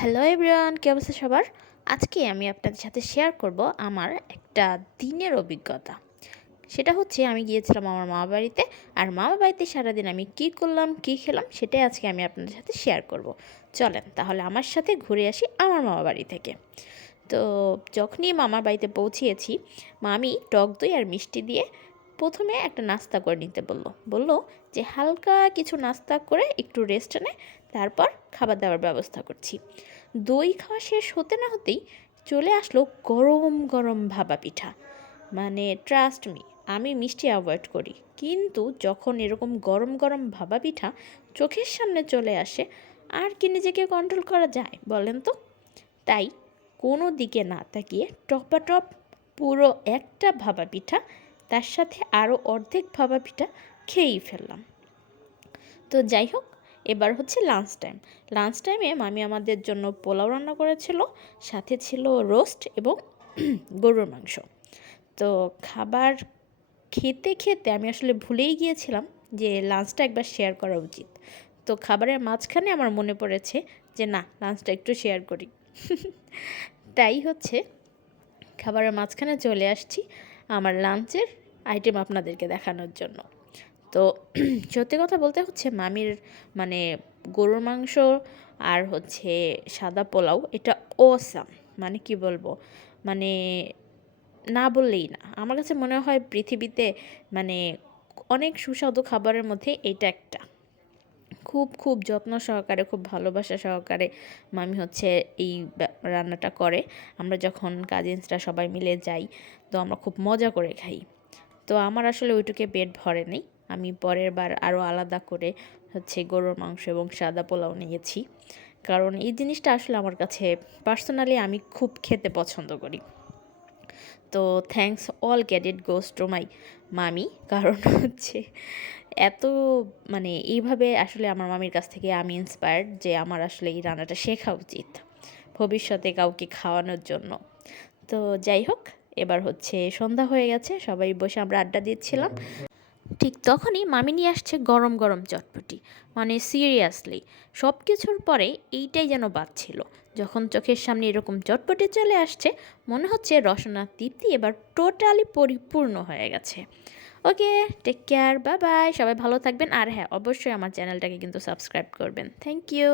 Hello everyone, কি অবস্থা সবার? আজকে আমি আপনাদের সাথে শেয়ার করব আমার একটা দিনের অভিজ্ঞতা। সেটা হচ্ছে আমি গিয়েছিলাম আমার মামা বাড়িতে, আর মামা বাড়িতে সারাদিন আমি কী করলাম, কী খেলাম, সেটাই আজকে আমি আপনাদের সাথে শেয়ার করব। চলেন তাহলে আমার সাথে ঘুরে আসি আমার মামা বাড়ি থেকে। তো যখনই মামার বাড়িতে পৌঁছিয়েছি, মামি টক দই আর মিষ্টি দিয়ে প্রথমে একটা নাস্তা করে নিতে বলল যে হালকা কিছু নাস্তা করে একটু রেস্ট নে, তারপর খাবার দাবার ব্যবস্থা করছি। দই খাওয়া শেষ হতে না হতেই চলে আসলো গরম গরম ভাপা পিঠা। মানে ট্রাস্ট মি, আমি মিষ্টি অ্যাভয়েড করি, কিন্তু যখন এরকম গরম গরম ভাপা পিঠা চোখের সামনে চলে আসে, আর কি নিজেকে কন্ট্রোল করা যায় বলেন তো? তাই কোনো দিকে না তাকিয়ে টপাটপ পুরো একটা ভাপা পিঠা, তার সাথে আরও অর্ধেক ভাপা পিঠা খেয়েই ফেললাম। তো যাই হোক, এবার হচ্ছে লাঞ্চ টাইম। লাঞ্চ টাইমে মামি আমাদের জন্য পোলাও রান্না করেছিল, সাথে ছিল রোস্ট এবং গরুর মাংস। তো খাবার খেতে খেতে আমি আসলে ভুলেই গিয়েছিলাম যে লাঞ্চটা একবার শেয়ার করা উচিত। তো খাবারের মাঝখানে আমার মনে পড়েছে যে না, লাঞ্চটা একটু শেয়ার করি। তাই হচ্ছে খাবারের মাঝখানে চলে আসছি আমার লাঞ্চের আইটেম আপনাদেরকে দেখানোর জন্য। তো সত্যি কথা বলতে হচ্ছে মামির মানে গরুর মাংস আর হচ্ছে সাদা পোলাও, এটা অসাম। মানে কি বলবো, মানে না বললেই না। আমার কাছে মনে হয় পৃথিবীতে মানে অনেক সুস্বাদু খাবারের মধ্যে এটা একটা। খুব খুব যত্ন সহকারে, খুব ভালোবাসা সহকারে মামি হচ্ছে এই রান্নাটা করে। আমরা যখন কাজিনসরা সবাই মিলে যাই, তো আমরা খুব মজা করে খাই। তো আমার আসলে ওইটুকে পেট ভরে নেই। আমি পরের বার আরও আলাদা করে হচ্ছে গরুর মাংস এবং সাদা পোলাও নিয়েছি, কারণ এই জিনিসটা আসলে আমার কাছে পার্সোনালি আমি খুব খেতে পছন্দ করি। তো thanks all credit goes to my মামি, কারণ হচ্ছে এত মানে এইভাবে আসলে আমার মামির কাছ থেকে আমি ইন্সপায়ার্ড যে আমার আসলে এই রান্নাটা শেখা উচিত ভবিষ্যতে কাউকে খাওয়ানোর জন্য। তো যাই হোক, এবার হচ্ছে সন্ধ্যা হয়ে গেছে, সবাই বসে আমরা আড্ডা দিচ্ছিলাম। ঠিক তখনই মামি নিয়ে আসছে গরম গরম চটপটি। মানে সিরিয়াসলি সব কিছুর পরে এইটাই যেন বাদ ছিল। যখন চোখের সামনে এরকম চটপটি চলে আসছে, মনে হচ্ছে রসনা তৃপ্তি এবার টোটালি পরিপূর্ণ হয়ে গেছে। ওকে, টেক কেয়ার, বাই বাই, সবাই ভালো থাকবেন। আর হ্যাঁ, অবশ্যই আমার চ্যানেলটাকে কিন্তু সাবস্ক্রাইব করবেন। Thank you.